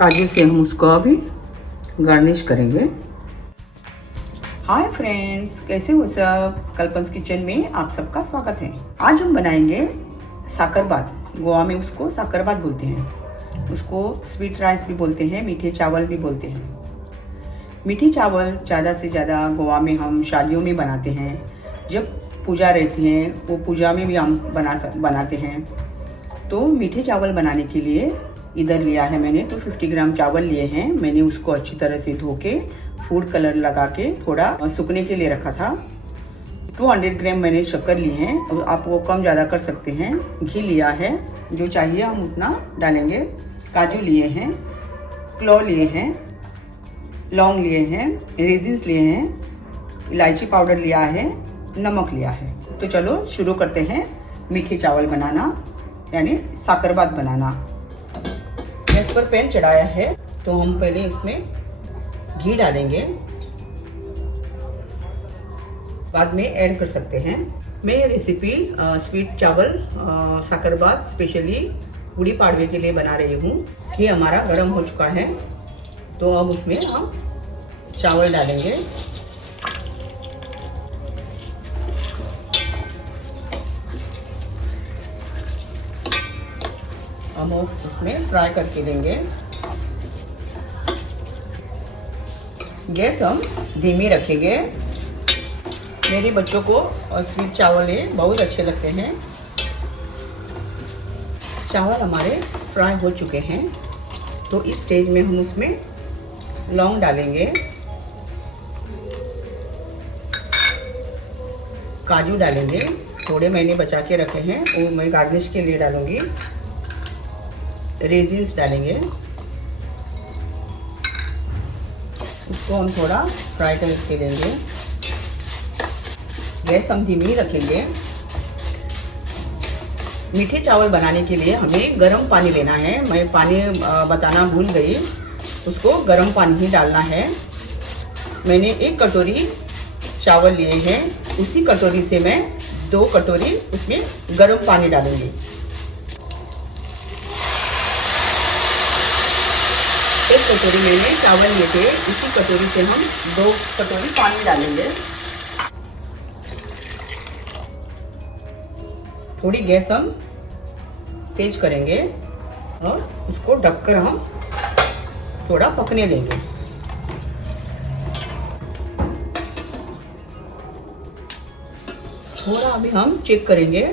काजू से हम उसको अभी गार्निश करेंगे। हाय फ्रेंड्स, कैसे हो सब? कल्पन्स किचन में आप सबका स्वागत है। आज हम बनाएंगे साकरबात। गोवा में उसको साकरबात बोलते हैं। उसको स्वीट राइस भी बोलते हैं, मीठे चावल भी बोलते हैं। मीठे चावल ज़्यादा से ज़्यादा गोवा में हम शादियों में बनाते हैं। जब पूजा रहती है वो पूजा में भी हम बनाते हैं। तो मीठे चावल बनाने के लिए इधर लिया है मैंने 250 ग्राम चावल लिए हैं। मैंने उसको अच्छी तरह से धो के फूड कलर लगा के थोड़ा सूखने के लिए रखा था। 200 ग्राम मैंने शक्कर ली है, और आप वो कम ज़्यादा कर सकते हैं। घी लिया है, जो चाहिए हम उतना डालेंगे। काजू लिए हैं, क्लॉ लिए हैं, लौंग लिए हैं, रेजिन्स लिए हैं, इलायची पाउडर लिया है, नमक लिया है। तो चलो शुरू करते हैं मीठे चावल बनाना, यानी साकरबात बनाना। गैस पर पैन चढ़ाया है, तो हम पहले इसमें घी डालेंगे, बाद में ऐड कर सकते हैं। मैं ये रेसिपी स्वीट चावल साकरबात स्पेशली गुड़ी पाड़वे के लिए बना रही हूँ। घी हमारा गर्म हो चुका है, तो अब उसमें हम चावल डालेंगे। हम उसमें फ्राई करके लेंगे। गैस हम धीमी रखेंगे। मेरे बच्चों को स्वीट चावल ये बहुत अच्छे लगते हैं। चावल हमारे फ्राई हो चुके हैं, तो इस स्टेज में हम उसमें लौंग डालेंगे, काजू डालेंगे। थोड़े मैंने बचा के रखे हैं, वो मैं गार्निश के लिए डालूंगी। रेजिन्स डालेंगे, उसको हम थोड़ा फ्राई करके लेंगे। गैस हम धीमी रखेंगे। मीठे चावल बनाने के लिए हमें गर्म पानी लेना है। मैं पानी बताना भूल गई, उसको गर्म पानी ही डालना है। मैंने 1 कटोरी चावल लिए हैं, उसी कटोरी से मैं 2 कटोरी उसमें गर्म पानी डालूंगी। 1 कटोरी मैंने चावल लिए थे, इसी कटोरी से हम 2 कटोरी पानी डालेंगे। थोड़ी गैस हम तेज करेंगे और उसको ढककर हम थोड़ा पकने देंगे। थोड़ा अभी हम चेक करेंगे।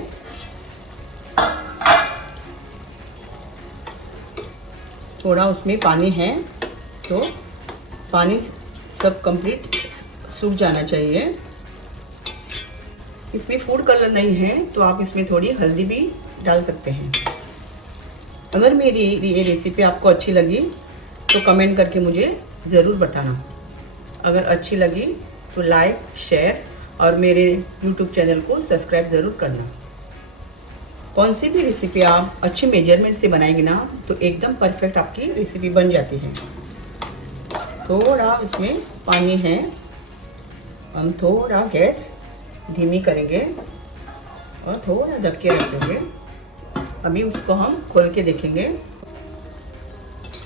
थोड़ा उसमें पानी है, तो पानी सब कंप्लीट सूख जाना चाहिए। इसमें फूड कलर नहीं है, तो आप इसमें थोड़ी हल्दी भी डाल सकते हैं। अगर मेरी ये रेसिपी आपको अच्छी लगी तो कमेंट करके मुझे ज़रूर बताना। अगर अच्छी लगी तो लाइक, शेयर और मेरे YouTube चैनल को सब्सक्राइब ज़रूर करना। कौन सी भी रेसिपी आप अच्छे मेजरमेंट से बनाएंगे ना, तो एकदम परफेक्ट आपकी रेसिपी बन जाती है। थोड़ा इसमें पानी है, हम थोड़ा गैस धीमी करेंगे और थोड़ा ढक के रखेंगे। अभी उसको हम खोल के देखेंगे,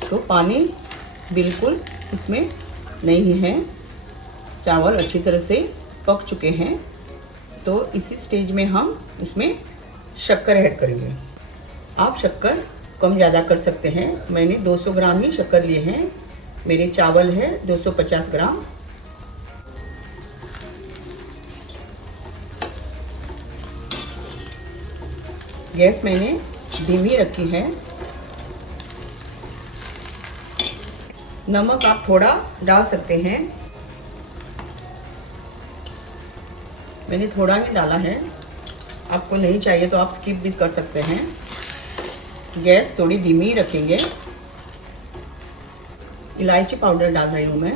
तो पानी बिल्कुल इसमें नहीं है। चावल अच्छी तरह से पक चुके हैं, तो इसी स्टेज में हम उसमें शक्कर ऐड करेंगे। आप शक्कर कम ज़्यादा कर सकते हैं। मैंने 200 ग्राम ही शक्कर लिए हैं। मेरे चावल है 250 ग्राम। गैस मैंने धीमी रखी है। नमक आप थोड़ा डाल सकते हैं, मैंने थोड़ा ही डाला है। आपको नहीं चाहिए तो आप स्किप भी कर सकते हैं। गैस थोड़ी धीमी रखेंगे। इलायची पाउडर डाल रही हूँ मैं,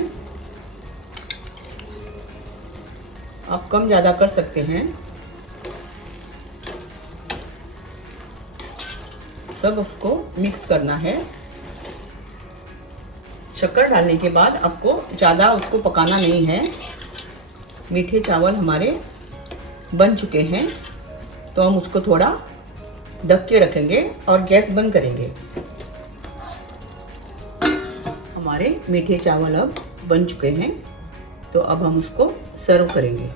आप कम ज़्यादा कर सकते हैं। सब उसको मिक्स करना है। शक्कर डालने के बाद आपको ज़्यादा उसको पकाना नहीं है। मीठे चावल हमारे बन चुके हैं, तो हम उसको थोड़ा ढक के रखेंगे और गैस बंद करेंगे। हमारे मीठे चावल अब बन चुके हैं, तो अब हम उसको सर्व करेंगे।